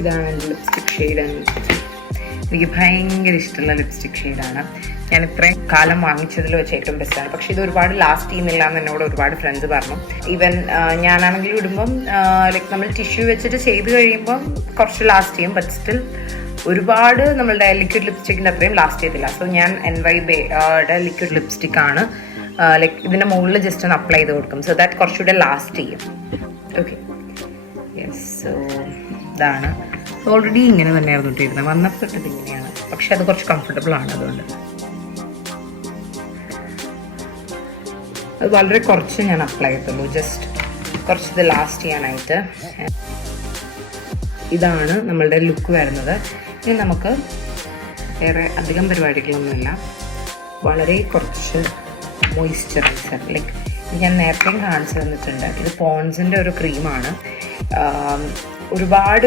ഇതാണ് എൻ്റെ lipstick shade. എനിക്ക് ഭയങ്കര ഇഷ്ടമുള്ള ലിപ്സ്റ്റിക് ഷെയ്ഡാണ്. ഞാൻ ഇത്രയും കാലം വാങ്ങിച്ചതിൽ വെച്ച് ഏറ്റവും ബെസ്റ്റാണ്. പക്ഷെ ഇത് ഒരുപാട് ലാസ്റ്റ് ചെയ്യുന്നില്ല എന്ന് എന്നോട് ഒരുപാട് ഫ്രണ്ട്സ് പറഞ്ഞു. ഈവൻ ഞാനാണെങ്കിലും ഇടുമ്പം ലൈക്ക് നമ്മൾ ടിഷ്യൂ വെച്ചിട്ട് ചെയ്ത് കഴിയുമ്പം കുറച്ച് ലാസ്റ്റ് ചെയ്യും. ബട്ട് സ്റ്റിൽ ഒരുപാട് നമ്മളുടെ ലിക്വിഡ് ലിപ്സ്റ്റിക്കിൻ്റെ അത്രയും ലാസ്റ്റ് ചെയ്തില്ല. സോ ഞാൻ NYBയുടെ ലിക്വിഡ് ലിപ്സ്റ്റിക്കാണ്. ലൈക്ക് ഇതിൻ്റെ മുകളിൽ ജസ്റ്റ് ഒന്ന് അപ്ലൈ ചെയ്ത് കൊടുക്കും. സോ ദാറ്റ് കുറച്ചുകൂടെ ലാസ്റ്റ് ചെയ്യും. Okay, yes. സോ ഇതാണ്. ഓൾറെഡി ഇങ്ങനെ തന്നെയായിരുന്നു ഇട്ടിരുന്നത്. വന്നപ്പോൾ ഇട്ടത് ഇങ്ങനെയാണ്. പക്ഷെ അത് കുറച്ച് കംഫർട്ടബിൾ ആണ്. അതുകൊണ്ട് അത് വളരെ കുറച്ച് ഞാൻ അപ്ലൈ ചെയ്തുള്ളൂ, ജസ്റ്റ് കുറച്ചത് ലാസ്റ്റ് ചെയ്യാനായിട്ട്. ഇതാണ് നമ്മളുടെ ലുക്ക് വരുന്നത്. ഇനി നമുക്ക് വേറെ അധികം പരിപാടികളൊന്നുമില്ല. വളരെ കുറച്ച് മോയ്സ്ചറൈസർ, ലൈക്ക് ഞാൻ നേരത്തെയും കാണിച്ചു തന്നിട്ടുണ്ട്. ഇത് പോൺസിൻ്റെ ഒരു ക്രീമാണ്. ഒരുപാട്